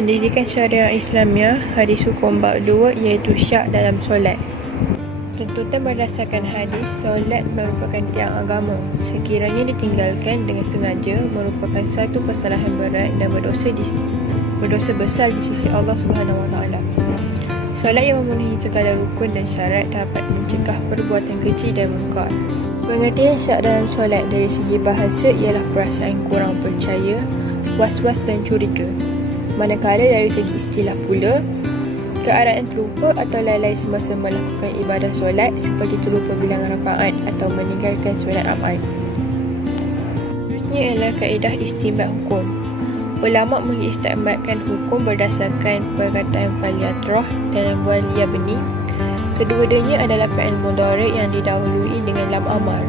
Pendidikan Syariah Islamiah hadis hukum bab 2 iaitu syak dalam solat. Tuntutan berdasarkan hadis, solat merupakan tiang agama. Sekiranya ditinggalkan dengan sengaja merupakan satu kesalahan berat dan berdosa besar di sisi Allah SWT. Solat yang memenuhi segala rukun dan syarat dapat mencegah perbuatan keji dan munkar. Pengertian syak dalam solat dari segi bahasa ialah perasaan kurang percaya, was-was dan curiga. Manakala dari segi istilah pula, keadaan terlupa atau lalai semasa melakukan ibadah solat seperti terlupa bilangan rakaat atau meninggalkan solat amal. Seterusnya ialah kaedah istinbat hukum. Ulama mengistinbatkan hukum berdasarkan perkataan Faliyatrah dan Waliyah Beni. Kedua-duanya adalah fi'il mudhari' yang didahului dengan lam amar.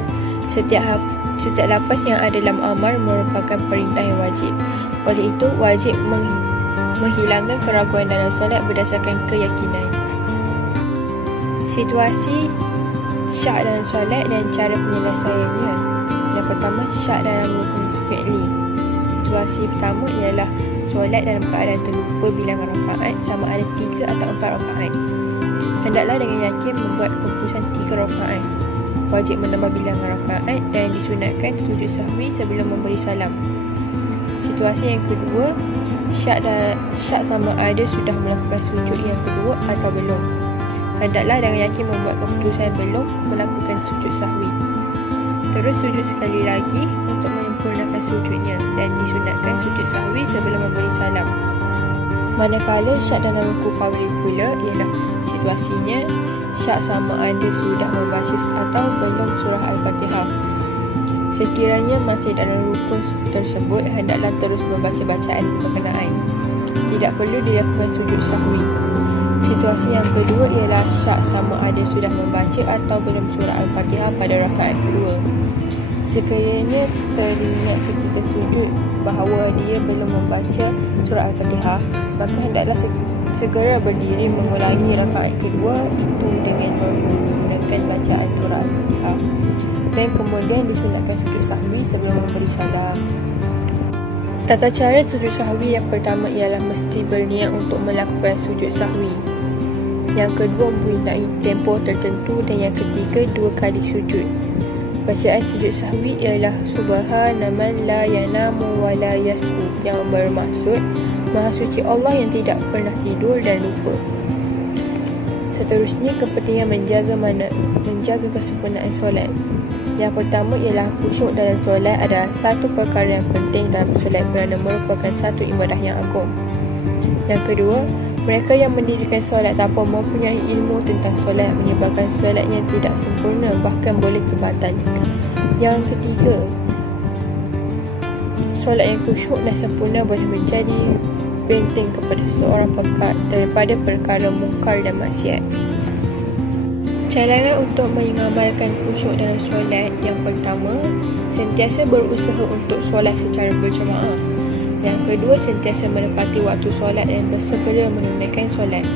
Setiap lafaz yang ada lam amar merupakan perintah yang wajib. Oleh itu, wajib menghilangkan keraguan dalam solat berdasarkan keyakinan. Situasi syak dalam solat dan cara penyelesaiannya. Yang pertama, syak dalam rukun fi'li. Situasi pertama ialah solat dalam keadaan terlupa bilangan rakaat sama ada 3 atau 4 rakaat. Hendaklah dengan yakin membuat keputusan 3 rakaat. Wajib menambah bilangan rakaat dan disunatkan sujud sahwi sebelum memberi salam. Situasi yang kedua, syak sama ada sudah melakukan sujud yang kedua atau belum. Hendaklah dengan yakin membuat keputusan belum melakukan sujud sahwi. Terus sujud sekali lagi untuk menyempurnakan sujudnya dan disunatkan sujud sahwi sebelum memberi salam. Manakala syak dalam rukun qawli pula ialah situasinya syak sama ada sudah membaca atau belum surah Al-Fatihah. Sekiranya masih dalam rukun tersebut, hendaklah terus membaca bacaan berkenaan. Tidak perlu dilakukan sujud sahwi. Situasi yang kedua ialah syak sama ada sudah membaca atau belum surah Al-Fatihah pada rakaat kedua. Sekiranya teringat ketika sujud bahawa dia belum membaca surah Al-Fatihah, maka hendaklah segera berdiri mengulangi rakaat kedua itu dengan menggunakan bacaan surah Al-Fatihah. Dan kemudian disunatkan sujud sahwi sebelum memberi salam. Tata cara sujud sahwi yang pertama ialah mesti berniat untuk melakukan sujud sahwi. Yang kedua mempunyai tempoh tertentu dan yang ketiga 2 kali sujud. Bacaan sujud sahwi ialah Subhanaman la yanamu wa la yasku, yang bermaksud Maha Suci Allah yang tidak pernah tidur dan lupa. Seterusnya, kepentingan menjaga kesempurnaan solat. Yang pertama ialah khusyuk dalam solat adalah satu perkara yang penting dalam solat kerana merupakan satu ibadah yang agung. Yang kedua, mereka yang mendirikan solat tanpa mempunyai ilmu tentang solat menyebabkan solatnya tidak sempurna, bahkan boleh terbatal. Yang ketiga, solat yang khusyuk dan sempurna boleh menjadi benteng kepada seorang pekat daripada perkara mungkar dan maksiat. Cadangan untuk mengamalkan khusyuk dalam solat. Yang pertama, sentiasa berusaha untuk solat secara berjemaah. Yang kedua, sentiasa menepati waktu solat dan bersegera menunaikan solat.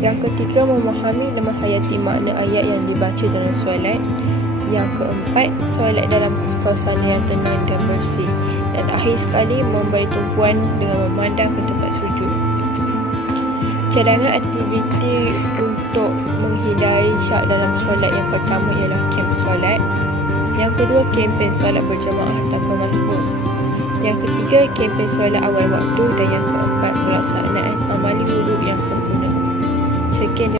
Yang ketiga, memahami dan menghayati makna ayat yang dibaca dalam solat. Yang keempat, solat dalam suasana yang tenang dan bersih. Dan akhir sekali, memberi tumpuan dengan memandang ke tempat sujud. Cadangan aktiviti untuk menghindari syak dalam solat yang pertama ialah kem solat. Yang kedua, kempen solat berjemaah tanpa makmum. Yang ketiga, kempen solat awal waktu. Dan yang keempat, pelaksanaan amali wuduk yang sempurna. Sekian.